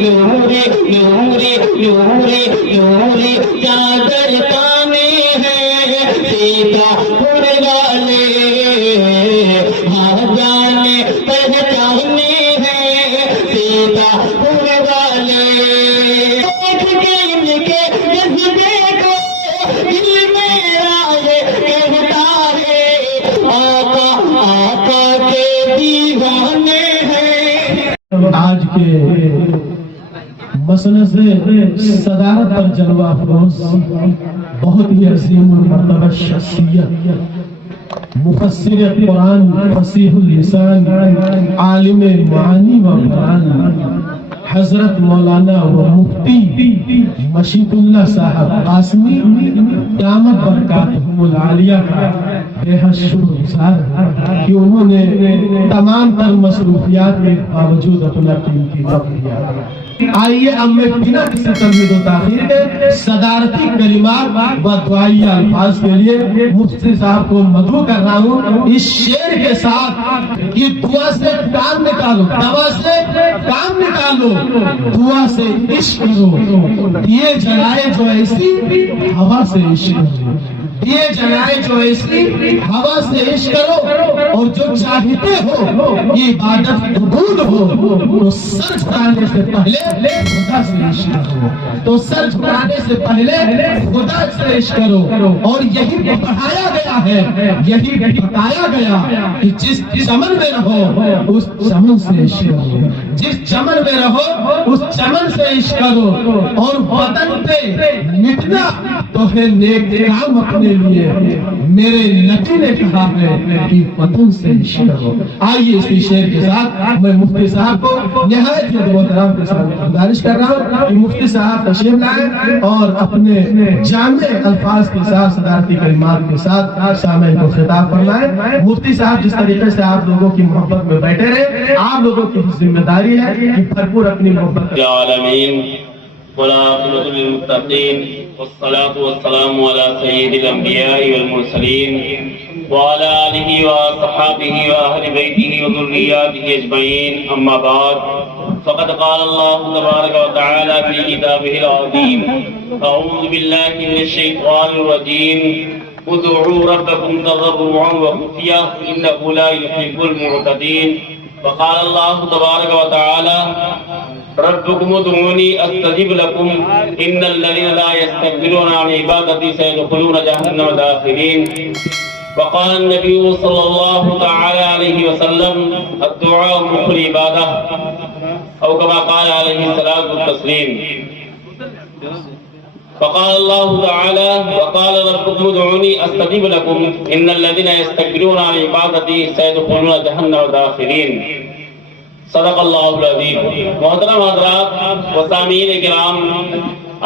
نوری نوری نوری نوری چادر تانے ہیں سیتا پور والے ہاں جانے پہچانے ہیں سیتا پور والے دیکھ کے ان کے جذبے کو دل میرا یہ کہتا ہے آقا آقا کے دیوانے ہیں. آج کے مسئلے صدارت پر جلوہ افروز بہت ہی عظیم المرتبہ شخصیت مفسر قرآن فصیح اللسان عالم معانی و قرآن حضرت مولانا و مفتی مشیت اللہ صاحب قاسمی دامت برکاتہم العالیہ کا بے حد شکر گزار کہ انہوں نے تمام تر مصروفیات کے باوجود اپنا قیمتی وقت دیا. آئیے اب میں بنا کسی تمہید و تاخیر کے صدارتی کلمات و دعائیہ الفاظ کے لیے مفتی صاحب کو مدعو کر رہا ہوں اس شعر کے ساتھ کہ دعا سے کام نکالو, دوا سے کام نکالو, دعا سے عشق کرو, دیے جلائے جو ایسی ہوا سے عشق کرو, دیے جلائے جو ایسی ہوا سے عشق کرو, اور جو چاہتے ہو یہ عبادت قبول ہو تو سر جھکانے سے پہلے خدا سے عشق کرو, تو سر جھکانے سے پہلے خدا سے عشق کرو. اور یہی پڑھایا گیا ہے, یہی بتایا گیا کہ جس چمن میں رہو اس چمن سے عشق کرو, جس چمن میں رہو اس چمن سے عشق کرو, اور وطن پہ مٹنا تو پھر نیک کام اپنے لیے میرے نبی نے کہا ہے کہ وطن سے عشق کرو. آئیے اسی شعر کے ساتھ میں مفتی صاحب کو نہایت ہی ادب و احترام کے ساتھ گزارش کر رہا ہوں کہ مفتی صاحب تشریف لائیں اور اپنے جامع الفاظ کے ساتھ صدارتی کلمات کے ساتھ سامعین کو خطاب فرمائیں. مفتی صاحب جس طریقے سے آپ لوگوں کی محبت میں بیٹھے رہے, آپ لوگوں کی ذمہ داری ہے کہ بھرپور اپنی محبت العالمین والعاقبۃ للمتقین والصلاة والسلام على سید الانبیاء والمرسلین وعلى آلہ وصحابہ وأہل بیتہ وذریاتہ اجمعین. اما بعد فقد قال اللہ تبارک وتعالی فی کتابہ العظیم اعوذ باللہ من الشیطان الرجیم ادعوا ربکم تضرعا وخفیا انہ لا يحب المعتدین. وقال اللہ تبارک وتعالی ربکم ادعونی استجب لکم ان الذین لا یستکبرون عن عبادتی سیدخلون جہنم داخرین. وقال النبی صلی اللہ تعالی علیہ وسلم الدعاء مخ العبادہ او کما قال علیہ الصلاۃ والتسلیم. فقال اللہ تعالی وقال ربکم ادعونی استجب لکم ان الذین یستکبرون عن عبادتی سیدخلون جہنم داخرین. صدق اللہ العظیم. محترم حضرات و سامعین کرام,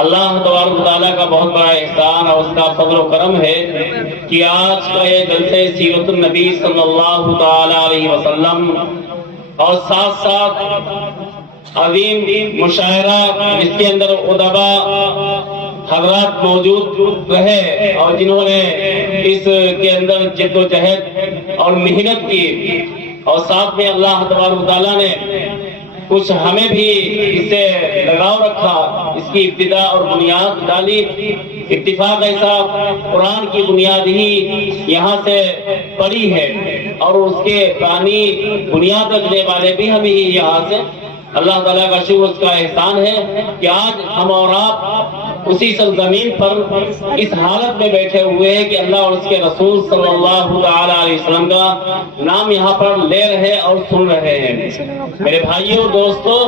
اللہ تبارک و تعالیٰ کا بہت بڑا احسان اور اس کا فضل و کرم ہے کہ آج کا یہ جلسہ سیرت النبی صلی اللہ تعالی علیہ وسلم اور ساتھ ساتھ عظیم مشاعرہ جس کے اندر ادبا حضرات موجود رہے اور جنہوں نے اس کے اندر جد و جہد اور محنت کی, اور ساتھ میں اللہ تبارک و تعالیٰ نے کچھ ہمیں بھی اس سے لگاؤ رکھا, اس کی ابتدا اور بنیاد ڈالی. اتفاق ایسا قرآن کی بنیاد ہی یہاں سے پڑی ہے اور اس کے بانی بنیاد رکھنے والے بھی ہم ہی یہاں سے. اللہ تعالیٰ کا شکر, اس کا احسان ہے کہ آج ہم اور آپ اسی سرزمین پر اس حالت میں بیٹھے ہوئے ہیں کہ اللہ اور اس کے رسول صلی اللہ تعالی علیہ وسلم کا نام یہاں پر لے رہے اور سن رہے ہیں. میرے بھائیوں اور دوستوں,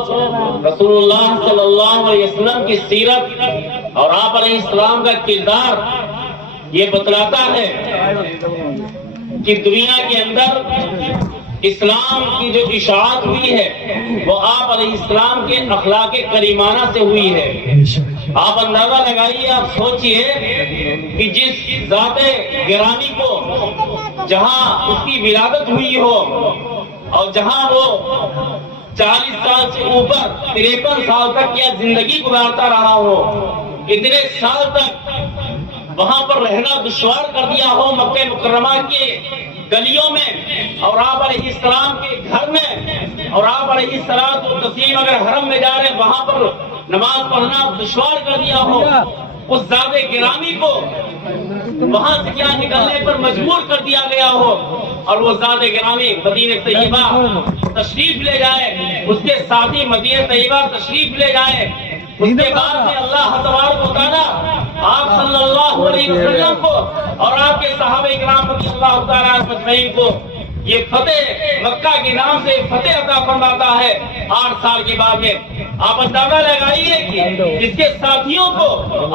رسول اللہ صلی اللہ علیہ وسلم کی سیرت اور آپ علیہ السلام کا کردار یہ بتلاتا ہے کہ دنیا کے اندر اسلام کی جو اشاعت ہوئی ہے وہ آپ علیہ السلام کے اخلاق کریمانہ سے ہوئی ہے. آپ اندازہ لگائیے, آپ سوچئے کہ جس ذات گرامی کو جہاں اس کی ولادت ہوئی ہو اور جہاں وہ 40 سال سے اوپر 53 سال تک کیا زندگی گزارتا رہا ہو, اتنے سال تک وہاں پر رہنا دشوار کر دیا ہو مکہ مکرمہ کے گلیوں میں, اور آپ علیہ السلام کے گھر میں اور آپ علیہ الصلوۃ والتسلیم اگر حرم میں جا رہے ہیں وہاں پر نماز پڑھنا دشوار کر دیا ہو، اس ذات گرامی کو وہاں سے کیا نکلنے پر مجبور کر دیا گیا ہو، اور وہ ذات گرامی مدینہ طیبہ تشریف لے جائے، اس کے ساتھی مدینہ طیبہ تشریف لے جائے، اس کے بعد میں اللہ تبارک و تعالیٰ آپ صلی اللہ علیہ وسلم کو اور آپ کے صحابہ کرام رضی اللہ تعالیٰ اجمعین کو یہ فتح مکہ کے نام سے فتح عطا فرماتا ہے 8 سال کے بعد میں۔ آپ اندازہ لگائیے کہ جس کے ساتھیوں کو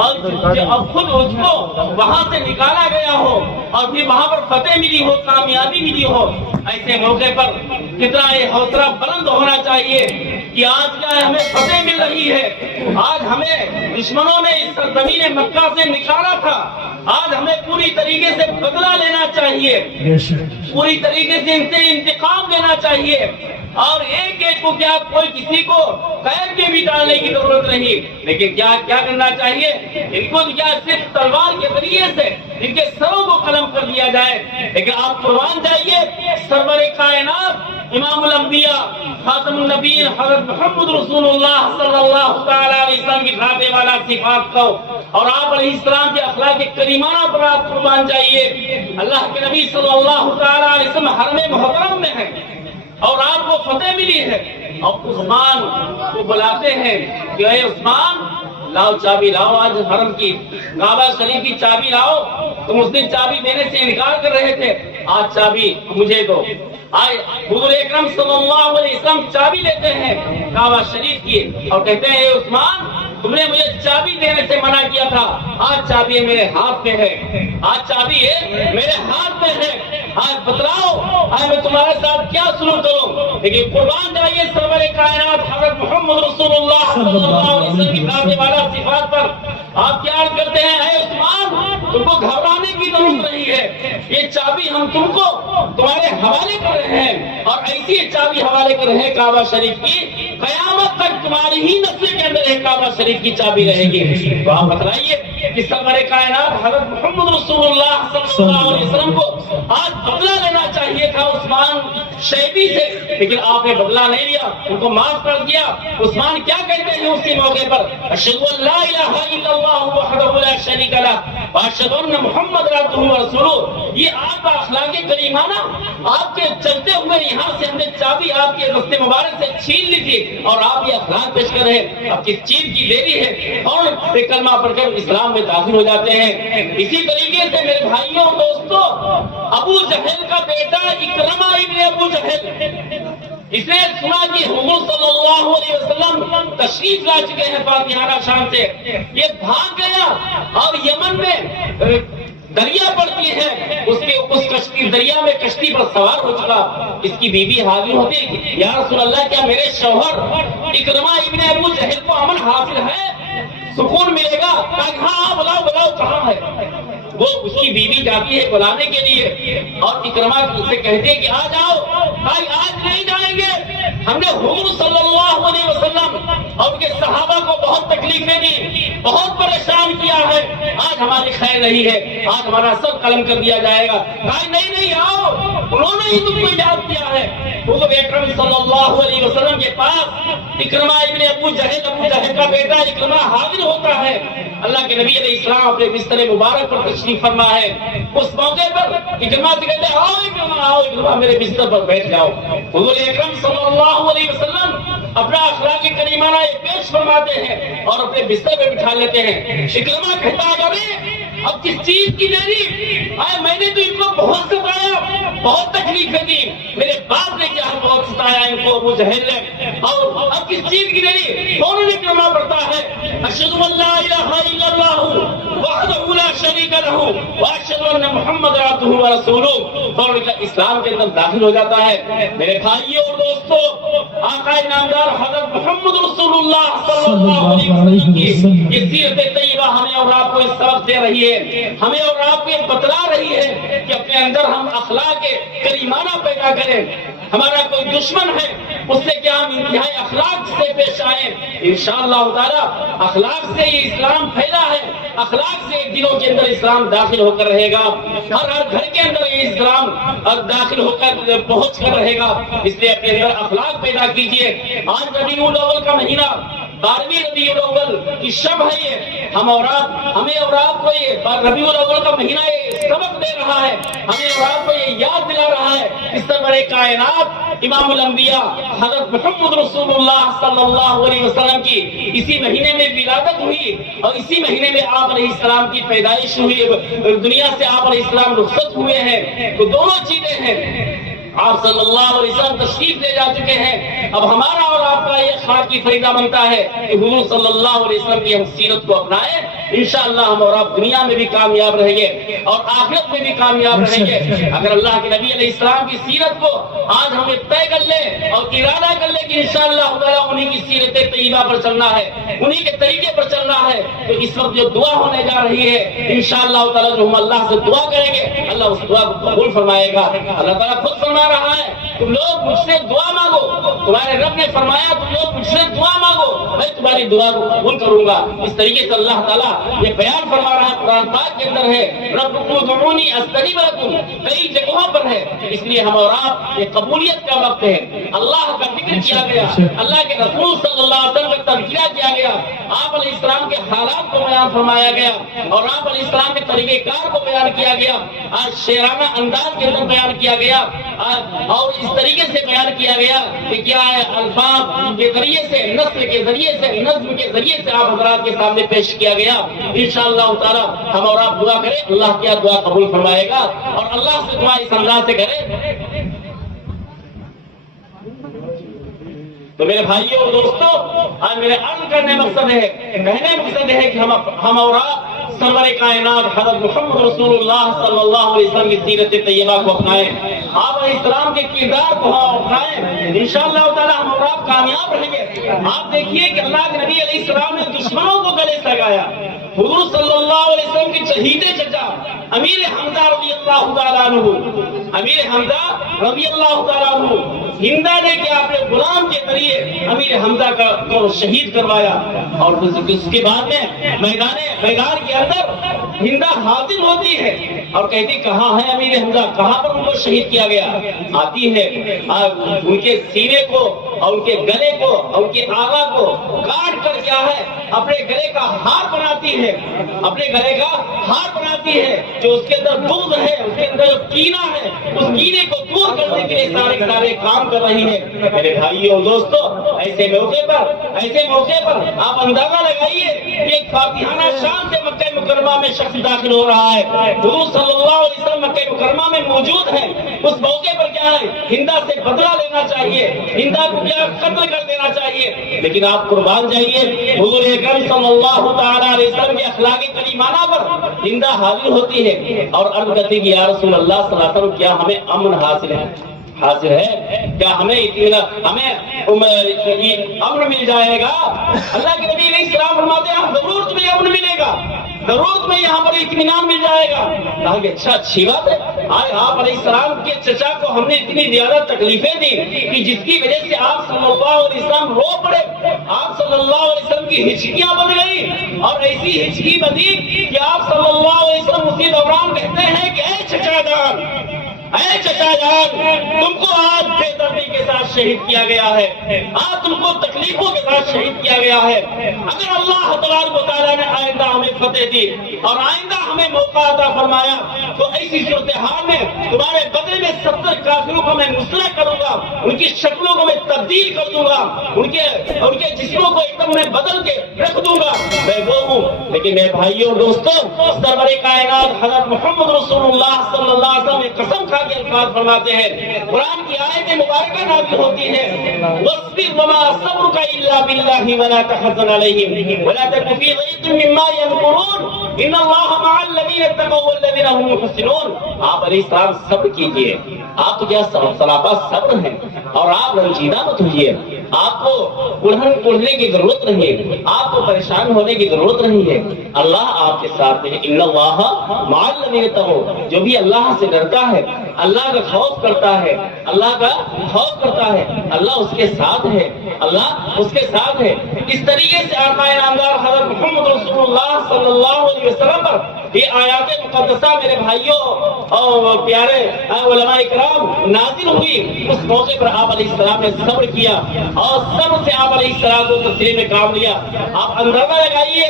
اور خود اس کو وہاں سے نکالا گیا ہو اور پھر وہاں پر فتح ملی ہو، کامیابی ملی ہو، ایسے موقع پر کتنا یہ حوصلہ بلند ہونا چاہیے کہ آج کیا ہمیں فتح مل رہی ہے، آج ہمیں دشمنوں نے اس سرزمین مکہ سے نکالا تھا، آج ہمیں پوری طریقے سے بدلہ لینا چاہیے، پوری طریقے سے ان سے انتقام لینا چاہیے، اور ایک ایک کو کیا کوئی کسی کو قید میں بھی ڈالنے کی ضرورت نہیں، لیکن کیا کرنا چاہیے، ان کو کیا صرف تلوار کے ذریعے سے ان کے سروں کو قلم کر دیا جائے، لیکن آپ قربان جائیے سرور کائنات امام الانبیاء خاتم النبیین حضرت محمد رسول اللہ صلی اللہ تعالی علیہ وسلم کی ذات والا صفات کو اور آپ علیہ السلام کے اخلاق کریمانہ پر آپ قربان جائیے۔ اللہ کے نبی صلی اللہ تعالی علیہ وسلم حرم محترم میں ہیں اور آپ کو فتح ملی ہے، اور عثمان کو بلاتے ہیں کہ اے عثمان لاؤ چابی لاؤ، آج حرم کی کعبہ شریف کی چابی لاؤ، تم اس دن چابی دینے سے انکار کر رہے تھے، آج چابی مجھے دو۔ آئے حضور اکرم صلی اللہ علیہ وسلم چابی لیتے ہیں کعبہ شریف کی اور کہتے ہیں اے عثمان تم نے مجھے چابی دینے سے منع کیا تھا، آج چابی میرے ہاتھ میں ہے، آج چابی میرے ہاتھ میں ہے، آج بتلاؤ آج میں تمہارے ساتھ کیا سلوک کروں۔ لیکن قربان جائیے سرور کائنات حضرت محمد رسول اللہ صلی اللہ علیہ وسلم کی ذات والا صفات پر آپ کیا عرض کرتے ہیں اے عثمان تم کو گھبرانے کی ضرورت نہیں ہے، یہ چابی ہم تم کو تمہارے حوالے کر رہے ہیں، اور ایسی چابی حوالے کر رہے ہیں کعبہ شریف کی، قیامت تک تمہاری ہی نسل کے اندر ایک کعبہ شریف کی چابی رہے گی۔ تو آپ بتلائیے کہ سرور کائنات حضرت محمد رسول اللہ صلی اللہ علیہ وسلم کو آج بدلہ لینا چاہیے تھا عثمان شیبی سے، لیکن آپ نے بدلہ نہیں لیا، ان کو معاف کر دیا۔ عثمان کیا کہتے ہیں اسی موقع پر اشہد ان لا الہ الا اللہ وحدہ لا شریک لہ واشہد ان محمد عبدہ ورسولہ۔ یہ آپ کا اخلاق کریمانہ آپ کے چلتے ہوئے یہاں سے ہم نے چابی آپ کے دست مبارک سے چھین لی تھی اور آپ یہ اخلاق پیش کر رہے ہیں، اب کس چیز کی دیری ہے، اور کلمہ پڑھ کر اسلام میں داخل ہو جاتے ہیں۔ اسی طریقے سے میرے بھائیوں اور دوستوں ابو جہل کا بیٹا اکرمہ ابن ابو جہل، اس نے سنا کہ حضور صلی اللہ علیہ وسلم تشریف لا چکے ہیں فاتحانہ شان سے، یہ بھاگ گیا اور یمن میں دریا پڑتی ہے، اس کشتی دریا میں کشتی پر سوار ہو چکا، اس کی بیوی حاضر ہوتی ہے یا رسول اللہ کیا میرے شوہر اکرمہ ابن ابو جہل کو امن حاصل ہے، سکون ملے گا؟ کہا ہاں بلاؤ بلاؤ کہاں ہے؟ وہ اس کی بیوی جاتی ہے بلانے کے لیے اور اکرمہ سے کہتے ہیں کہ آ جاؤ، بھائی آج نہیں جائیں گے، ہم نے حضور صلی اللہ علیہ وسلم اور ان کے صحابہ کو بہت تکلیفیں دی، بہت پریشان کیا ہے، آج ہماری خیر نہیں ہے، آج ہمارا سب قلم کر دیا جائے گا۔ بھائی نہیں آؤ، انہوں نے ہی تم کو یاد کیا ہے۔ حضور اکرم صلی اللہ علیہ وسلم کے پاس اکرمہ ابن ابو جہل کا بیٹا اکرمہ حاضر ہوتا ہے، اللہ کے نبی علیہ السلام اپنے بستر مبارک پر تشریف فرما ہے، اس موقع پر اکرمہ سے کہتے ہیں آؤ اکرمہ میرے بستر پر بیٹھ جاؤ۔ حضور اکرم صلی اللہ علیہ وسلم اپنا اخلاق کریمانہ پیش فرماتے ہیں اور اپنے بستر پہ بٹھا لیتے ہیں۔ اکرمہ کہتا ہے اب کس چیز کی دیری، میں نے تو ان کو بہت ستایا، بہت تکلیفیں دی، میرے باپ نے کیا بہت ستایا ان کو ابو جہل نے، اور اب کس چیز کی دیری؟ فوراً کلمہ پڑھتا ہے اشہد ان لا الہ الا اللہ وحدہ لا شریک لہ واشہد ان محمد عبدہ ورسولہ، فوراً اسلام کے اندر داخل ہو جاتا ہے۔ میرے بھائیوں اور دوستوں آقا نامدار حضرت محمد رسول اللہ صلی اللہ علیہ وسلم کی یہ سیرت طیبہ ہمیں اور آپ کو اس سبق دے رہی ہے، ہمیں اور آپ کو یہ بتلا رہی ہے کہ اپنے اندر ہم اخلاق کریمانہ پیدا کریں۔ ہمارا کوئی دشمن ہے اس سے کیا ہم انتہائی اخلاق سے پیش آئیں، انشاءاللہ تعالی اخلاق سے یہ اسلام پھیلا ہے، اخلاق سے دلوں کے اندر اسلام داخل ہو کر رہے گا، ہر گھر کے اندر اسلام داخل ہو کر پہنچ کر رہے گا۔ اس لیے اپنے اندر اخلاق پیدا کیجیے۔ آج ربیع الاول کا مہینہ، 12ویں ربیع الاول کی شب ہے یہ، ہمیں اورات کو یہ ربیع الاول کا مہینہ یہ سبق دے رہا ہے، ہمیں اورات کو یہ یاد دلا رہا ہے کہ سرور کائنات امام الانبیاء حضرت محمد رسول اللہ صلی اللہ علیہ وسلم کی اسی مہینے میں ولادت ہوئی، اور اسی مہینے میں آپ علیہ السلام کی پیدائش ہوئی، دنیا سے آپ علیہ السلام رخصت ہوئے ہیں۔ تو دونوں چیزیں ہیں، آپ صلی اللہ علیہ وسلم تشریف لے جا چکے ہیں، اب ہمارا اور آپ کا یہ خاکی فریضہ بنتا ہے کہ حضور صلی اللہ علیہ وسلم کی ہم سیرت کو اپنائیں۔ انشاءاللہ ہم اور آپ دنیا میں بھی کامیاب رہیں گے اور آخرت میں بھی کامیاب رہیں گے۔ اگر اللہ کے نبی علیہ السلام کی سیرت کو آج ہم طے کر لیں اور ارادہ کر لیں کہ انشاءاللہ تعالیٰ انہی کی سیرت طیبہ پر چلنا ہے، انہی کے طریقے پر چلنا ہے، تو اس وقت جو دعا ہونے جا رہی ہے انشاءاللہ تعالیٰ جو ہم اللہ سے دعا کریں گے اللہ اس دعا کو قبول فرمائے گا۔ اللہ تعالیٰ خود فرما رہا ہے تم لوگ مجھ سے دعا مانگو، تمہارے رب نے فرمایا تم لوگ مجھ سے دعا مانگو، میں تمہاری دعا کو قبول کروں گا۔ اس طریقے سے اللہ تعالیٰ یہ بیان فرما رہا ہے، قرآن پاک کے اندر ہے ربکم ادعونی استجب لکم، کئی جگہوں پر ہے۔ اس لیے ہم اور آپ یہ قبولیت کا وقت ہے، اللہ کا ذکر کیا گیا، اللہ کے رسول صلی اللہ علیہ وسلم کا تذکرہ کیا گیا، آپ علیہ السلام کے حالات کو بیان فرمایا گیا اور آپ علیہ السلام کے طریقہ کار کو بیان کیا گیا، آج شعرانہ انداز کے اندر بیان کیا گیا اور اس طریقے سے بیان کیا گیا کہ کیا ہے الفاظ کے ذریعے سے، نثر کے ذریعے سے، نظم کے ذریعے سے آپ حضرات کے سامنے پیش کیا گیا۔ انشاءاللہ تعالی ہم اور آپ دعا کریں، اللہ کیا دعا قبول فرمائے گا، اور اللہ سے دعا اس انداز سے کریں۔ تو میرے بھائیوں اور دوستوں، آج میرے عرض کرنے مقصد ہے، کہنے مقصد ہے کہ ہم اور آپ سرور کائنات حضرت محمد رسول اللہ صلی اللہ علیہ وسلم کی سیرت طیبہ کو اپنائیں، آپ علیہ السلام کے کردار کو اپنائیں، انشاءاللہ تعالی ہم اور آپ کامیاب رہیں گے۔ آپ دیکھیے کہ اللہ کے نبی علیہ السلام نے دشمنوں کو گلے سے لگایا، حضور صلی اللہ علیہ وسلم کے چہیتے چچا امیر حمزہ رضی اللہ تعالیٰ عنہ، امیر حمزہ رضی اللہ تعالیٰ عنہ، ہندا نے کہ آپ نے غلام کے ذریعے امیر حمزہ کو شہید کروایا، اور اس کے بعد میں میدان کے اندر ہندا حاضر ہوتی ہے اور کہتی کہاں ہے امیر حمزہ، کہاں پر ان کو شہید کیا گیا؟ آتی ہے ان کے سینے کو اور ان کے گلے کو اور ان کے آغا کو کاٹ کر کیا ہے اپنے گلے کا ہار بناتی ہے، اپنے گلے کا ہار بناتی ہے، جو اس کے اندر بغض ہے، اس کے اندر جو کینہ ہے، اس کینے کو دور کرنے کے لیے سارے کام کر رہی ہے۔ میرے بھائیوں دوستو، ایسے موقع پر آپ اندازہ لگائیے کہ ایک فاتحانہ شان سے مکہ مکرمہ میں شخص داخل ہو رہا ہے، حضور صلی اللہ علیہ وسلم مکہ مکرمہ میں موجود ہے، اس موقع پر کیا ہے ہندا سے بدلہ لینا چاہیے، ہندا کو کیا قتل کر دینا چاہیے، لیکن آپ قربان جائیے حضور اکرم صلی اللہ تعالی علیہ وسلم کے اخلاق کریمانہ پر ہندا حاضر ہوتی ہے اور عرض کرتی کہ یا رسول اللہ صلی اللہ علیہ وسلم کیا ہمیں امن حاصل ہے، کیا ہمیں امن مل جائے گا؟ اللہ کے نبی علیہ السلام فرماتے ہیں ضرور تمہیں امن ملے گا، ضرور تمہیں یہاں پر اطمینان مل جائے گا۔ کہا کہ اچھا اچھی بات ہے، آج آپ علیہ السلام کے چچا کو ہم نے اتنی زیادہ تکلیفیں دی کہ جس کی وجہ سے آپ صلی اللہ علیہ وسلم رو پڑے، آپ صلی اللہ علیہ وسلم کی ہچکیاں بن گئی، اور ایسی ہچکی بنی کہ آپ صلی اللہ علیہ وسلم اسی دوران کہتے ہیں کہ اے چچا جان، اے چچا جان، تم کو آج بے دردی کے ساتھ شہید کیا گیا ہے، آج تم کو تکلیفوں کے ساتھ شہید کیا گیا ہے، اگر اللہ تبارک و تعالیٰ نے آئندہ ہمیں فتح دی اور آئندہ ہمیں موقع عطا فرمایا تو ایسی صورتحال میں تمہارے بدلے میں 70 کافروں کو میں مسلح کروں گا، ان کی شکلوں کو میں تبدیل کر دوں گا، ان کے جسموں کو ایک دم میں بدل کے رکھ دوں گا، میں وہ ہوں۔ لیکن میرے بھائیوں اور دوستوں، سرور کائنات حضرت محمد رسول اللہ صلی اللہ علیہ وسلم نے قسم کھا کے الفاظ فرماتے ہیں، قرآن کی آیت مبارکہ نازل ہوتی ہے وَاصْبِرْ وَمَا صَبْرُكَ إِلَّا بِاللَّهِ وَلَا تَحْزَنْ عَلَيْهِمْ وَلَا تَكُ فِي ضَيْقٍ مِّمَّا يَمْكُرُونَ إِنَّ اللَّهَ مَعَ الَّذِينَ اتَّقَوْا وَالَّذِينَ هُمْ مُحْسِنُونَ۔ آپ علیہ السلام صبر کیجئے، آپ تو کیا سراپا صبر ہیں، اور آپ رنجیدہ مت ہوئیے، آپ کو اڑنے کی ضرورت نہیں ہے، آپ کو پریشان ہونے کی ضرورت نہیں ہے، اللہ آپ کے ساتھ ہے۔ ان اللہ مع الذین اتقوا، جو بھی اللہ سے ڈرتا ہے، اللہ کا خوف کرتا ہے، اللہ کا خوف کرتا ہے، اللہ اس کے ساتھ ہے، اللہ اس کے ساتھ ہے۔ اس طریقے سے آقا نامدار حضرت محمد رسول اللہ صلی اللہ علیہ وسلم پر یہ آیات مقدسہ میرے بھائیوں اور پیارے علماء کرام نازل ہوئی، اس موقع پر آپ علیہ السلام نے صبر کیا اور صبر سے آپ علیہ السلام کو تسلیم میں کام لیا۔ آپ اندازہ لگائیے،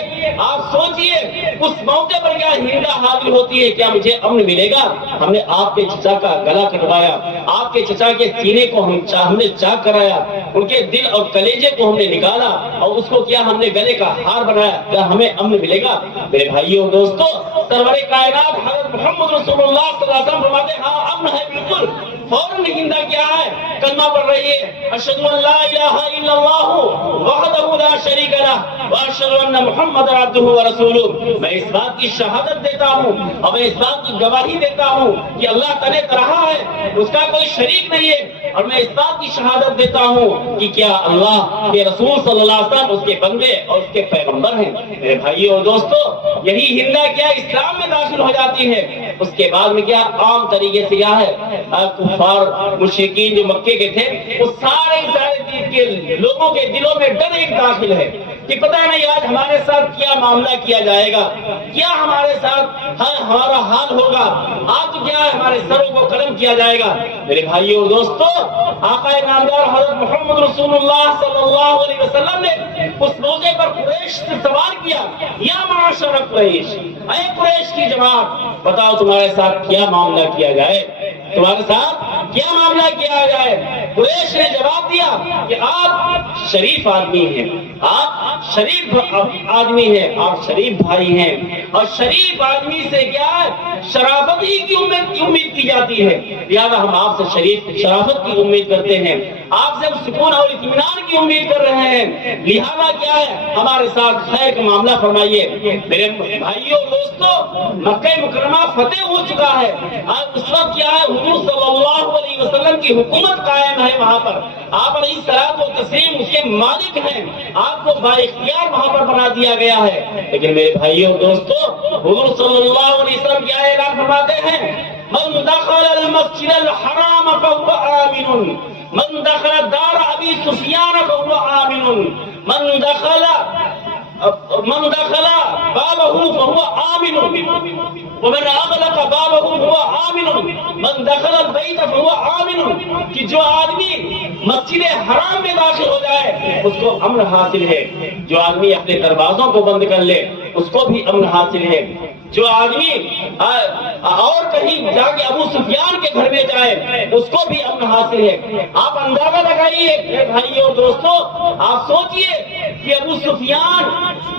آپ سوچئے اس موقع پر کیا ہندا حاضر ہوتی ہے، کیا مجھے امن ملے گا؟ ہم نے آپ کے چچا کا گلا کٹوایا، آپ کے چچا کے سینے کو ہم نے چاک کرایا، ان کے دل اور کلیجے کو ہم نے نکالا اور اس کو کیا ہم نے گلے کا ہار بنایا، کیا ہمیں امن ملے گا؟ میرے بھائیوں دوستو، سرور کائنات حضرت محمد رسول اللہ صلی اللہ علیہ وسلم فرماتے ہیں ہاں امن ہے بالکل۔ فوراً ہندا کیا ہے؟ کلمہ پڑھ رہی ہے، اشہد ان لا الہ الا اللہ وحدہ لا شریک لہ واشہد ان محمد عبدہ ورسولہ۔ میں اس بات کی شہادت دیتا ہوں اور میں اس بات کی گواہی دیتا ہوں کہ اللہ تعالی رہا ہے، اس کا کوئی شریک نہیں ہے، اور میں اس بات کی شہادت دیتا ہوں کہ کیا اللہ کے رسول صلی اللہ علیہ وسلم اس کے بندے اور اس کے پیغمبر ہیں۔ میرے بھائیوں اور دوستو، یہی ہندا کیا اسلام میں داخل ہو جاتی ہے۔ اس کے بعد میں کیا عام طریقے سے کیا ہے، کفار مشرکین جو مکے کے تھے، وہ سارے کے لوگوں کے دلوں میں ڈر ایک داخل ہے کہ پتہ نہیں آج ہمارے ساتھ کیا معاملہ کیا جائے گا، کیا ہمارے ساتھ ہمارا حال ہوگا، آج تو کیا ہے ہمارے سروں کو قلم کیا جائے گا۔ میرے بھائیوں اور دوستو، آقا نامدار حضرت محمد رسول اللہ صلی اللہ علیہ وسلم نے اس موقع پر قریش سے سوال کیا، یا معاشر قریش، اے قریش کی جماعت، بتاؤ تمہارے ساتھ کیا معاملہ کیا جائے، تمہارے ساتھ کیا معاملہ کیا جائے؟ قریش نے جواب دیا کہ آپ شریف آدمی ہیں، آپ شریف آدمی ہیں، آپ شریف بھائی ہیں، اور شریف آدمی سے کیا ہے، شرافت ہی کی امید کی جاتی ہے، لہذا ہم آپ سے شرافت کی امید کرتے ہیں، آپ سے سکون اور اطمینان کی امید کر رہے ہیں، لہذا کیا ہے ہمارے ساتھ خیر کا معاملہ فرمائیے۔ میرے بھائیوں دوستو، مکہ مکرمہ فتح ہو چکا ہے، آج اس وقت کیا ہے حضور صلی اللہ علیہ وسلم کی حکومت قائم ہے وہاں پر، آپ علیہ الصلوۃ والتسلیم اس کے مالک ہیں، آپ کو بااختیار وہاں پر بنا دیا گیا ہے۔ لیکن میرے بھائیوں دوستو، حضور صلی اللہ علیہ وسلم کیا اعلان فرماتے ہیں، من دخل المسجد الحرام فهو آمن، من دخل دار ابی سفیان فهو آمن، من دخل بابه فهو آمن ومن اغلق بابه فهو آمن من دخل البيت فهو آمن۔ کہ جو آدمی مسجد حرام میں داخل ہو جائے اس کو امن حاصل ہے، جو آدمی اپنے دروازوں کو بند کر لے اس کو بھی امن حاصل ہے، جو آدمی اور کہیں جا کے ابو سفیان کے گھر میں جائے اس کو بھی امن حاصل ہے۔ آپ اندازہ لگائیے میرے بھائیوں دوستو، آپ سوچئے کہ ابو سفیان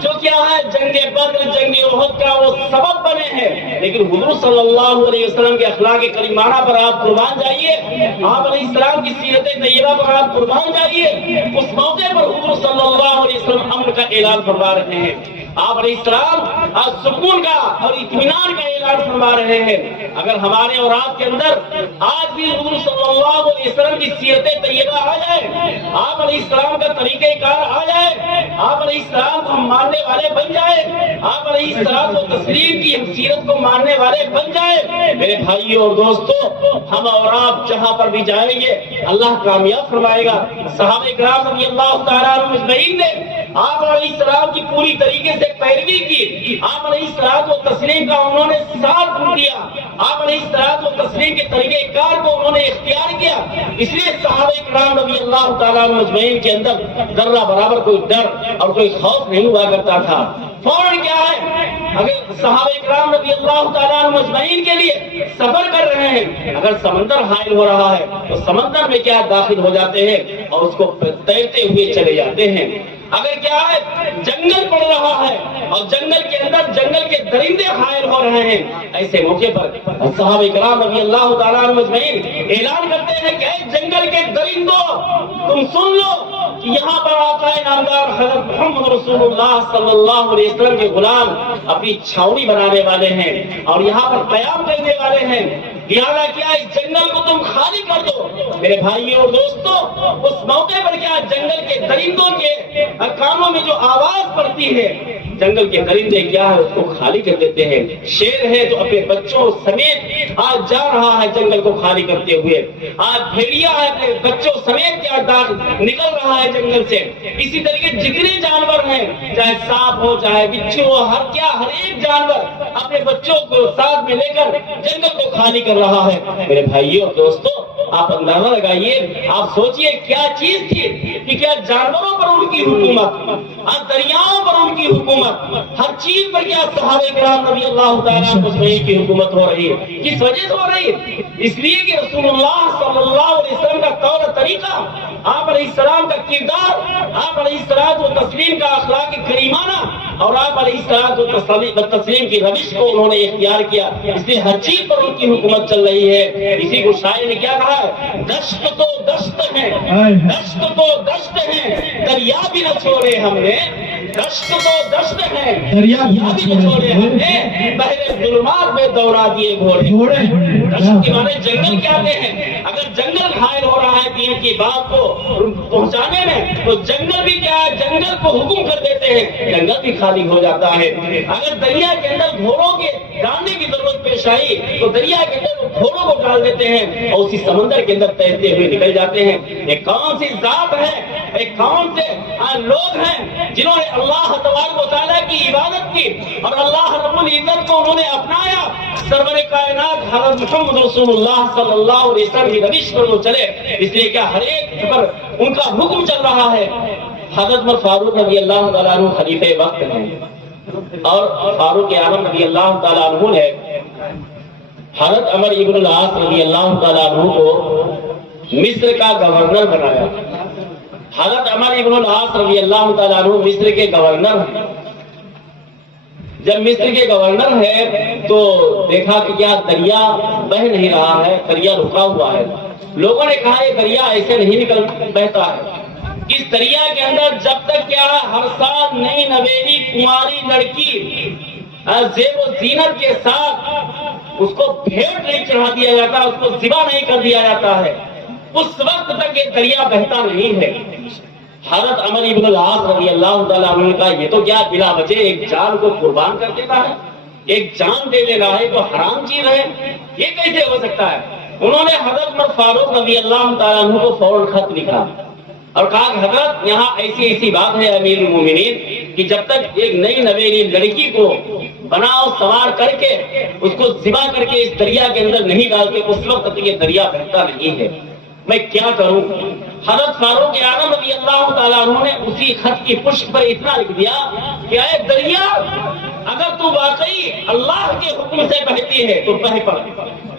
جو کیا ہے جنگ بدر جنگ احد کا وہ سبب بنے ہیں، لیکن حضور صلی اللہ علیہ وسلم کے اخلاق کریمانہ پر آپ قربان جائیے، آپ علیہ السلام کی سیرت طیبہ پر آپ قربان جائیے، اس موقع پر حضور صلی اللہ علیہ وسلم امن کا اعلان فرما رہے ہیں، آپ علیہ السلام سکون کا اور اطمینان کا اعلان فرما رہے ہیں۔ اگر ہمارے اور آپ کے اندر آج بھی حضور صلی اللہ علیہ وسلم کی سیرت طیبہ آ جائے، آپ علیہ السلام کا طریقہ کار آ جائے، آپ علیہ السلام کو ہم ماننے والے بن جائے، آپ علیہ السلام کو تسلیم کی سیرت کو ماننے والے بن جائے، میرے بھائیوں اور دوستو، ہم اور آپ جہاں پر بھی جائیں گے اللہ کامیاب فرمائے گا۔ صحابہ کرام رضی اللہ تعالیٰ عنہم اجمعین نے آپ علیہ السلام کی پوری طریقے سے پیروی کی، آپ علیہ السلام و تسلیم کا انہوں نے ساتھ دیا، آپ علیہ السلام و تسلیم کے طریقہ کار کو انہوں نے اختیار کیا، اس لیے صحابہ کرام رضی اللہ تعالیٰ عنہ اجمعین کے اندر ذرہ برابر کوئی ڈر اور کوئی خوف نہیں ہوا کرتا تھا۔ فوراً کیا ہے، اگر صحابہ کرام رضی اللہ تعالیٰ عنہ اجمعین کے لیے سفر کر رہے ہیں، اگر سمندر حائل ہو رہا ہے تو سمندر میں کیا داخل ہو جاتے ہیں اور اس کو تیرتے ہوئے چلے جاتے ہیں، اگر کیا ہے جنگل پڑ رہا ہے اور جنگل کے اندر جنگل کے درندے حائل ہو رہے ہیں، ایسے موقع پر صحابہ کرام رضی اللہ تعالیٰ عنہ اجمعین اعلان کرتے ہیں کہ اے جنگل کے درندوں تم سن لو کہ یہاں پر آقا نامدار حضرت محمد رسول اللہ صلی اللہ علیہ وسلم کے غلام اپنی چھاؤنی بنانے والے ہیں اور یہاں پر قیام کرنے والے ہیں، لہٰذا کیا اس جنگل کو تم خالی کر دو۔ میرے بھائیوں اور دوستوں، اس موقع پر کیا جنگل کے درندوں کے کانوں میں جو آواز پڑتی ہے، جنگل کے درندے کیا ہے اس کو خالی کر دیتے ہیں۔ شیر ہے تو اپنے بچوں سمیت آج جا رہا ہے جنگل کو خالی کرتے ہوئے، آج بھیڑیا ہے اپنے بچوں سمیت کیا نکل رہا ہے جنگل سے۔ اسی طریقے جتنے جانور ہیں، چاہے سانپ ہو چاہے بچھو ہو، ہر ایک جانور اپنے بچوں کو ساتھ میں لے کر جنگل کو خالی کر رہا ہے۔ میرے بھائیوں اور دوستوں، آپ اندازہ لگائیے، آپ سوچئے کیا چیز تھی کہ کیا جانوروں پر ان کی حکومت، دریاؤں پر ان کی حکومت، ہر چیز پر کیا صحابہ کرام رضی اللہ تعالیٰ عنہ کی حکومت ہو رہی ہے۔ کس وجہ سے ہو رہی ہے؟ اس لیے کہ رسول اللہ صلی اللہ علیہ وسلم کا طور طریقہ، آپ علیہ السلام کا کردار، آپ علیہ السلام و تسلیم کا اخلاق کریمانہ اور آپ علیہ السلام و تسلیم کی روش کو انہوں نے اختیار کیا، اس لیے ہر چیز پر ان کی حکومت چل رہی ہے۔ اسی کو شاعر نے کیا کہا ہے؟ دشت تو دشت ہے، دشت تو دشت ہے، دریا بھی نہ چھوڑے ہم نے، دشت تو دشت ہے، دریا بھی نہ چھوڑے ہم نے، بحر ظلمات میں دوڑا دیے گھوڑے۔ دشت کے معنی جنگل کہتے ہیں۔ اگر جنگل گھائل ہو رہا ہے دین کی بات کو پہنچانے میں، تو جنگل بھی کیا ہے، جنگل کو حکم کر دیتے ہیں، جنگل بھی خالی ہو جاتا ہے۔ اگر دریا کے اندر گھوڑوں کے ڈالنے کی ضرورت پیش آئی تو دریا کے اندر گھوڑوں کو ڈال دیتے ہیں اور اسی سمندر کے اندر تیرتے ہوئے نکل جاتے ہیں۔ ایک کون سی ذات ہے، ایک کون سے لوگ ہیں جنہوں نے اللہ تبارک و تعالیٰ کی عبادت کی اور اللہ رب العزت کو انہوں نے اپنایا۔ سرور کائنات حضرت محمد رسول اللہ صلی اللہ علیہ وسلم کی روش پر وہ چلے، اس لیے کیا ہر ایک پر ان کا حکم چل رہا ہے۔ حضرت عمر فاروق رضی اللہ تعالیٰ عنہ خلیفہ وقت ہیں اور فاروق اعظم رضی اللہ تعالیٰ عنہ نے حضرت عمر ابن العاص رضی اللہ تعالیٰ عنہ کو مصر کا گورنر بنایا۔ حضرت عمر ابن العاص رضی اللہ تعالیٰ عنہ مصر کے گورنر ہیں۔ جب مصر کے گورنر ہے تو دیکھا کہ کیا دریا بہہ نہیں رہا ہے، دریا رکا ہوا ہے۔ لوگوں نے کہا یہ دریا ایسے نہیں نکل بہتا ہے، اس دریا کے اندر جب تک کیا ہر سال نئی نویلی کنواری لڑکی زیب و زینت کے ساتھ اس کو بھیٹ نہیں چڑھا دیا جاتا، اس کو ذبح نہیں کر دیا جاتا ہے، اس وقت تک یہ دریا بہتا نہیں ہے۔ حضرت عمر ابن العاص رضی اللہ تعالیٰ عنہ کا یہ تو کیا بلا وجہ ایک جان کو قربان کر دیتا ہے، ایک جان دے دے رہا ہے تو حرام چیز ہے، یہ کیسے ہو سکتا ہے؟ انہوں نے حضرت عمر فاروق رضی اللہ تعالیٰ عنہ کو فوراً خط لکھا اور کہا کہ حضرت یہاں ایسی بات ہے امیر المومنین کہ جب تک ایک نئی نویلی لڑکی کو بناؤ سوار کر کے اس کو ذبح کر کے اس دریا کے اندر نہیں ڈالتے اس وقت تک یہ دریا بہتا نہیں ہے، میں کیا کروں؟ حضرت فاروق اعظم رضی اللہ تعالیٰ عنہ نے اسی خط کی پشت پر اتنا لکھ دیا کہ اے دریا، اگر تو واقعی اللہ کے حکم سے بہتی ہے تو بہ پڑ،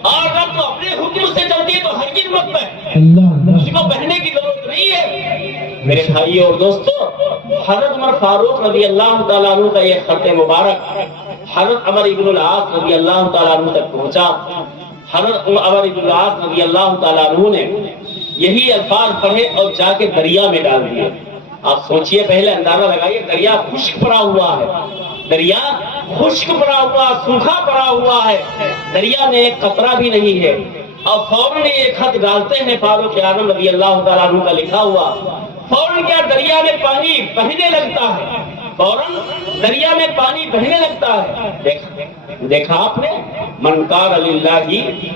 اور اگر تو اپنے حکم سے چلتی ہے تو ہرگز مت بہ، اس کو بہنے کی ضرورت نہیں ہے۔ میرے بھائیوں اور دوستوں، حضرت عمر فاروق رضی اللہ تعالیٰ عنہ کا یہ خط مبارک حضرت عمر ابن العاص رضی اللہ تعالیٰ عنہ تک پہنچا۔ حضرت عمر ابن العاص رضی اللہ تعالیٰ عنہ نے یہی الفاظ پڑھے اور جا کے دریا میں ڈال دیے۔ آپ سوچئے، پہلے اندازہ لگائیے، دریا خشک پڑا ہوا ہے، دریا خشک پڑا ہوا، سوکھا پڑا ہوا ہے، دریا میں ایک قطرہ بھی نہیں ہے، اور فوراً یہ خط ڈالتے ہیں فاروق اعظم رضی اللہ تعالیٰ عنہ کا لکھا ہوا، فوراً کیا دریا میں پانی بہنے لگتا ہے، فوراً دریا میں پانی بہنے لگتا ہے۔ دیکھا آپ نے، من کان للہ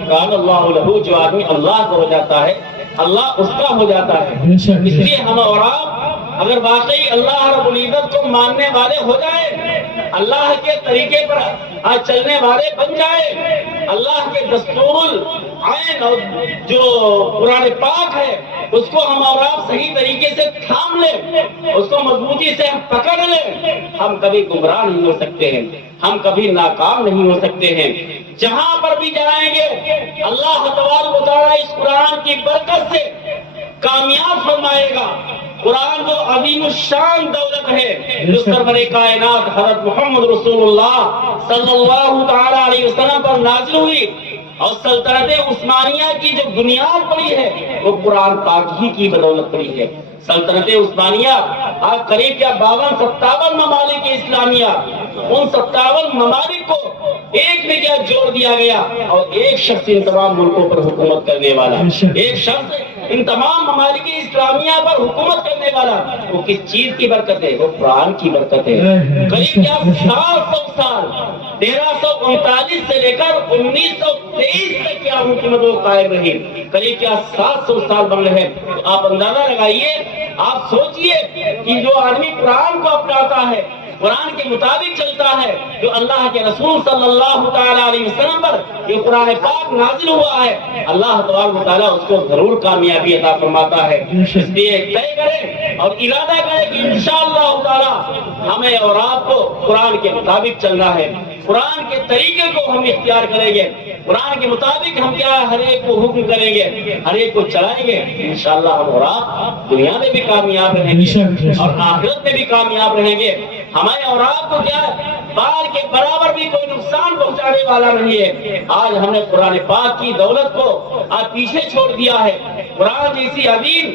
کان اللہ لہ، جو آدمی اللہ کا ہو جاتا ہے اللہ اس کا ہو جاتا ہے۔ اس لیے ہم اور آپ اگر واقعی اللہ رب العزت کو ماننے والے ہو جائے، اللہ کے طریقے پر چلنے والے بن جائے، اللہ کے دستور العین اور جو قرآن پاک ہے اس کو ہم اور آپ صحیح طریقے سے تھام لیں، اس کو مضبوطی سے ہم پکڑ لیں، ہم کبھی گمراہ نہیں ہو سکتے ہیں، ہم کبھی ناکام نہیں ہو سکتے ہیں۔ جہاں پر بھی جائیں گے اللہ تبارک و تعالیٰ اس قرآن کی برکت سے کامیاب فرمائے گا۔ قرآن جو عظیم الشان دولت ہے جو سرور کائنات حضرت محمد رسول اللہ صلی اللہ تعالیٰ علیہ وسلم پر نازل ہوئی، اور سلطنت عثمانیہ کی جو بنیاد پڑی ہے وہ قرآن پاک ہی کی بدولت پڑی ہے۔ سلطنت عثمانیہ قریب کیا 52-57 ممالک اسلامیہ ان 57 ممالک کو ایک میں کیا جوڑ دیا گیا، اور ایک شخص ان تمام ملکوں پر حکومت کرنے والا، ایک شخص ان تمام ممالک اسلامیہ پر حکومت کرنے والا، وہ کس چیز کی برکت ہے؟ وہ قرآن کی برکت ہے۔ قریب کیا 700 سال 1339 سے لے کر 1923 تک کیا حکومت وہ قائم رہی، قریب کیا 700 سال بن رہے ہیں۔ تو آپ اندازہ لگائیے، آپ سوچئے کہ جو آدمی قرآن کو اپناتا ہے، قرآن کے مطابق چلتا ہے، جو اللہ کے رسول صلی اللہ تعالیٰ علیہ وسلم پر یہ قرآن پاک نازل ہوا ہے، اللہ تبارک و تعالیٰ اس کو ضرور کامیابی عطا فرماتا ہے۔ اس لیے طے کریں اور ارادہ کریں کہ انشاءاللہ تعالیٰ ہمیں اور آپ کو قرآن کے مطابق چلنا ہے، قرآن کے طریقے کو ہم اختیار کریں گے، قرآن کے مطابق ہم کیا ہر ایک کو حکم کریں گے، ہر ایک کو چلائیں گے، انشاءاللہ ہم اور آپ دنیا میں بھی کامیاب رہیں گے اور آخرت میں بھی کامیاب رہیں گے۔ ہمیں اور آپ کو کیا بال کے برابر بھی کوئی نقصان پہنچانے والا نہیں ہے۔ آج ہم نے قرآن پاک کی دولت کو آج پیچھے چھوڑ دیا ہے، قرآن جیسی عظیم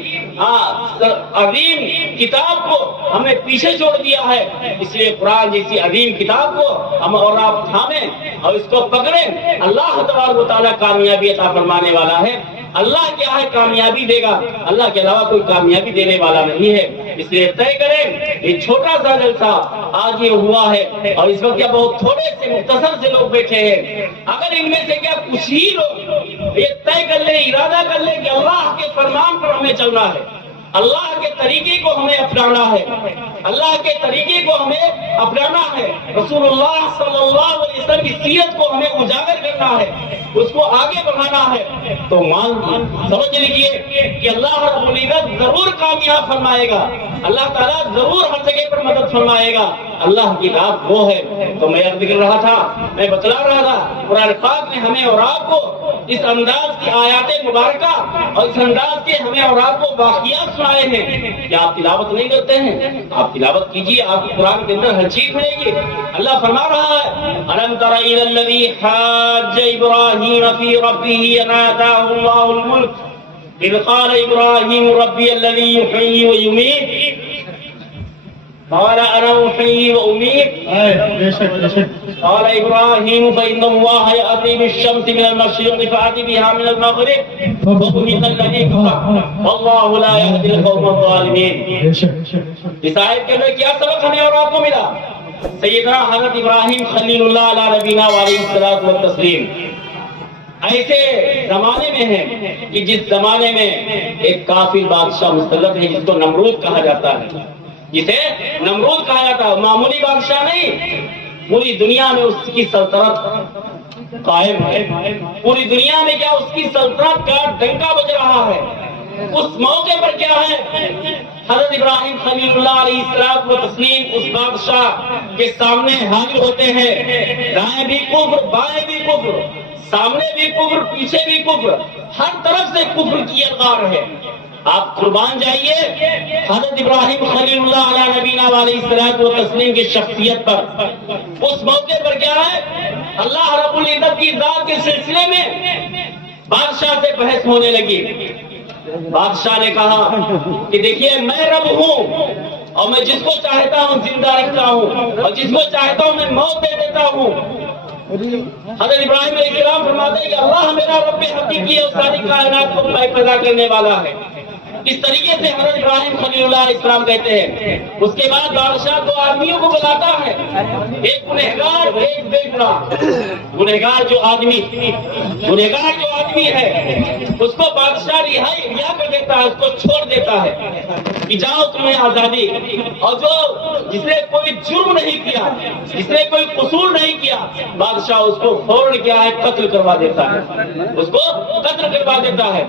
کتاب کو ہم نے پیچھے چھوڑ دیا ہے، اس لیے قرآن جیسی عظیم کتاب کو ہم اور آپ تھامیں اور اس کو پکڑیں۔ اللہ تبارک و تعالیٰ کامیابی عطا فرمانے والا ہے۔ اللہ کیا ہے کامیابی دے گا، اللہ کے علاوہ کوئی کامیابی دینے والا نہیں ہے۔ اس لیے طے کریں، یہ چھوٹا سا جلسہ آج یہ ہوا ہے اور اس وقت کیا بہت تھوڑے سے مختصر سے لوگ بیٹھے ہیں، اگر ان میں سے کیا کچھ ہی لوگ یہ طے کر لیں، ارادہ کر لیں کہ اللہ کے فرمان پر ہمیں چلنا ہے، اللہ کے طریقے کو ہمیں اپنانا ہے، اللہ کے طریقے کو ہمیں اپنانا ہے، رسول اللہ صلی اللہ علیہ وسلم کی سیرت کو ہمیں اجاگر کرنا ہے، اس کو آگے بڑھانا ہے، تو سمجھ لیجیے کہ اللہ رب العزت ضرور کامیاب فرمائے گا، اللہ تعالیٰ ضرور ہر جگہ پر مدد فرمائے گا۔ اللہ کی کتاب وہ ہے، تو میں عرض کر رہا تھا، میں بتلا رہا تھا، قرآن پاک نے ہمیں اور آپ کو اس انداز کی آیات مبارکہ اور اس انداز کے ہمیں اور آپ کو واقعات سنائے ہیں۔ کیا آپ تلاوت نہیں کرتے ہیں؟ آپ تلاوت کیجیے، آپ کو قرآن کے اندر ہر چیز ملے گی۔ اللہ فرما رہا ہے، أَلَمْ تَرَ إِلَى الَّذِي حَاجَّ إِبْرَاهِيمَ فِي رَبِّهِ أَنْ آتَاهُ اللَّهُ الْمُلْكَ إِذْ قَالَ إِبْرَاهِيمُ رَبِّيَ الَّذِي يُحْيِي وَيُمِيتُ قال أنا أحيي وأميت قال إبراهيم فإن الله يأتي بالشمس من المشرق فأتي بها من المغرب فبهت الذي كفر والله لا يهدي القوم الظالمين۔ اس آیت کے اندر کیا سبق ہمیں اور آپ کو ملا؟ سیدنا حضرت ابراہیم خلیل اللہ علیہ نبینا علیہ الصلوۃ والتسلیم ایسے زمانے میں ہیں کہ جس زمانے میں ایک کافر بادشاہ مسلط ہے جس کو نمرود کہا جاتا ہے، جسے نمرود کہا جاتا ہے، معمولی بادشاہ نہیں، پوری دنیا میں اس کی سلطنت قائم ہے، پوری دنیا میں کیا اس کی سلطنت کا ڈنکا بج رہا ہے۔ اس موقع پر کیا ہے، حضرت ابراہیم خلیل اللہ علیہ السلام و تسلیم اس بادشاہ کے سامنے حاضر ہوتے ہیں، دائیں بھی کفر، بائیں بھی کفر، سامنے بھی کفر، پیچھے بھی کفر، ہر طرف سے کفر کی الغار ہے۔ آپ قربان جائیے حضرت ابراہیم خلیل اللہ علیہ نبینا علیہ الصلوۃ والتسلیم کی شخصیت پر۔ اس موقع پر کیا ہے، اللہ رب العزت کی ذات کے سلسلے میں بادشاہ سے بحث ہونے لگی۔ بادشاہ نے کہا کہ دیکھیے میں رب ہوں اور میں جس کو چاہتا ہوں زندہ رکھتا ہوں اور جس کو چاہتا ہوں میں موت دے دیتا ہوں۔ حضرت ابراہیم علیہ السلام فرماتے ہیں کہ اللہ میرا رب حقیقی ہے اور ساری کائنات کو پیدا کرنے والا ہے۔ اس طریقے سے حضرت ابراہیم خلیل اللہ علیہ السلام کہتے ہیں۔ اس کے بعد بادشاہ دو آدمیوں کو بلاتا ہے، ایک گنہگار ایک بے گناہ۔ گنہگار جو آدمی ہے اس کو بادشاہ رہا کر دیتا ہے، اس کو چھوڑ دیتا ہے کہ جاؤ تمہیں آزادی، اور جو جس نے کوئی جرم نہیں کیا، جس نے کوئی قصور نہیں کیا، بادشاہ اس کو فوراً کیا ہے قتل کروا دیتا ہے، اس کو قتل کروا دیتا ہے۔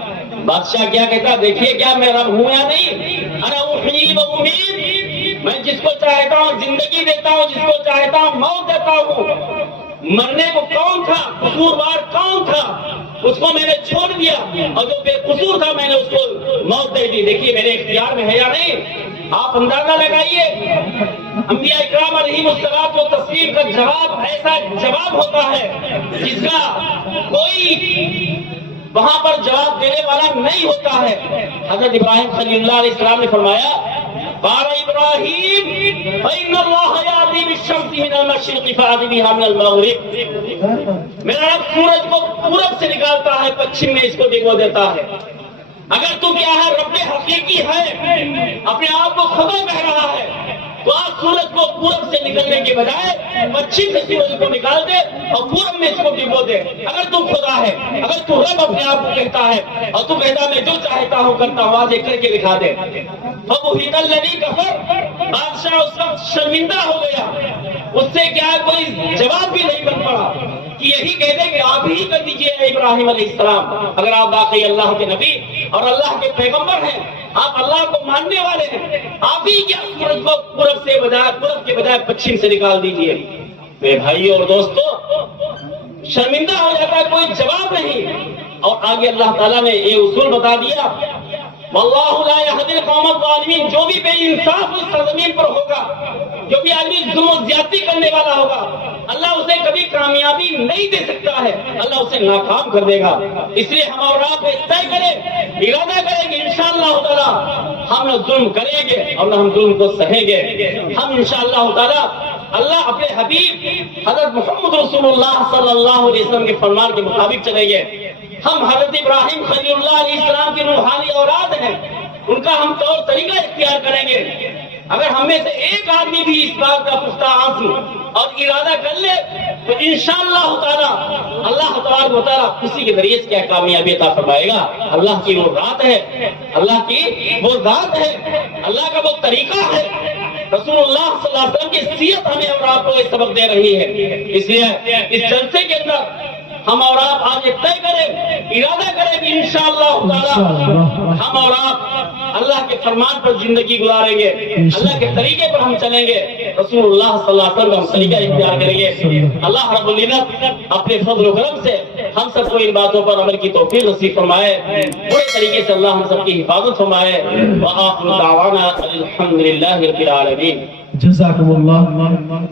بادشاہ کیا کہتا ہے، دیکھیے کیا میں رب ہوں یا نہیں، انا احیی و امیت، میں جس کو چاہتا ہوں زندگی دیتا ہوں، جس کو چاہتا ہوں موت دیتا ہوں۔ مرنے کو کون تھا، قصوروار کون تھا، اس کو میں نے چھوڑ دیا، اور جو بے قصور تھا میں نے اس کو موت دے دی۔ دیکھیے میرے اختیار میں ہے یا نہیں؟ آپ اندازہ لگائیے، انبیاء اکرام علیہ الصلوۃ والتسلیم کا جواب ایسا جواب ہوتا ہے جس کا کوئی وہاں پر جواب دینے والا نہیں ہوتا ہے۔ حضرت ابراہیم خلیل اللہ علیہ السلام نے فرمایا، قال ابراہیم فإن اللہ یأتی بالشمس من المشرق فأت بها من المغرب. میرا رب سورج کو پورب سے نکالتا ہے، پچھم میں اس کو ڈگو دیتا ہے. اگر تو کیا ہے رب حقیقی ہے، اپنے آپ کو خدا کہہ رہا ہے، تو آپ سورج کو پورب سے نکلنے کے بجائے پچھم سے سورج کو نکال دے اور پورب میں اس کو ڈبو دے. اگر تو خدا ہے، اگر تو رب اپنے آپ کو کہتا ہے اور تو کہتا میں جو چاہتا ہوں کرتا ہوں، واضح کر کے دکھا دے. فَبُهِتَ الَّذِي كَفَرَ، بادشاہ اس وقت شرمندہ ہو گیا. اس سے کیا کوئی جواب بھی نہیں بن پڑا کہ یہی کہہ دے کہ آپ ہی کر دیجئے ابراہیم علیہ السلام، اگر آپ واقعی اللہ کے نبی اور اللہ کے پیغمبر ہیں، آپ اللہ کو ماننے والے ہیں، آپ ہی کیا سورج کو پورب کے بجائے پچھم سے نکال دیجئے. میرے بھائی اور دوستو، شرمندہ ہو جاتا ہے، کوئی جواب نہیں. اور آگے اللہ تعالیٰ نے یہ اصول بتا دیا، واللہ لا یہدی القوم الظالمین. جو بھی بے انصاف اس سرزمین پر ہوگا، جو بھی آدمی ظلم و زیادتی کرنے والا ہوگا، اللہ اسے کبھی کامیابی نہیں دے سکتا ہے، اللہ اسے ناکام کر دے گا. اس لیے ہم اور آپ طے کریں، ارادہ کریں گے انشاءاللہ تعالیٰ ہم نہ ظلم کریں گے اور نہ ہم ظلم کو سہیں گے. ہم انشاءاللہ تعالیٰ اللہ اپنے حبیب حضرت محمد رسول اللہ صلی اللہ علیہ وسلم کے فرمان کے مطابق چلیں گے. ہم حضرت ابراہیم خلیل اللہ علیہ السلام کی روحانی اولاد ہیں، ان کا ہم طور طریقہ اختیار کریں گے. اگر ہم میں سے ایک آدمی بھی اس بات کا پختہ عزم اور ارادہ کر لے تو انشاءاللہ تعالیٰ اللہ تبارک و تعالیٰ کسی کے ذریعے سے کیا کامیابی عطا فرمائے گا. اللہ کی وہ ذات ہے، اللہ کی وہ ذات ہے، اللہ کا وہ طریقہ ہے. رسول اللہ صلی اللہ علیہ وسلم کی سیرت ہمیں اور آپ کو یہ سبق دے رہی ہے. اس لیے اس جلسے کے اندر ہم اور آپ آج طے کریں، ارادہ کریں کہ انشاءاللہ تعالی ہم اور آپ اللہ کے فرمان پر زندگی گزاریں گے، اللہ کے طریقے پر ہم چلیں گے، رسول اللہ صلی اللہ علیہ وسلم کا ہم طریقہ اختیار کریں گے. اللہ رب العزت اپنے فضل و کرم سے ہم سب کو ان باتوں پر عمل کی توفیق نصیب فرمائے، پورے طریقے سے اللہ ہم سب کی حفاظت فرمائے. وآخر دعوانا الحمدللہ رب العالمین. جزاکم اللہ.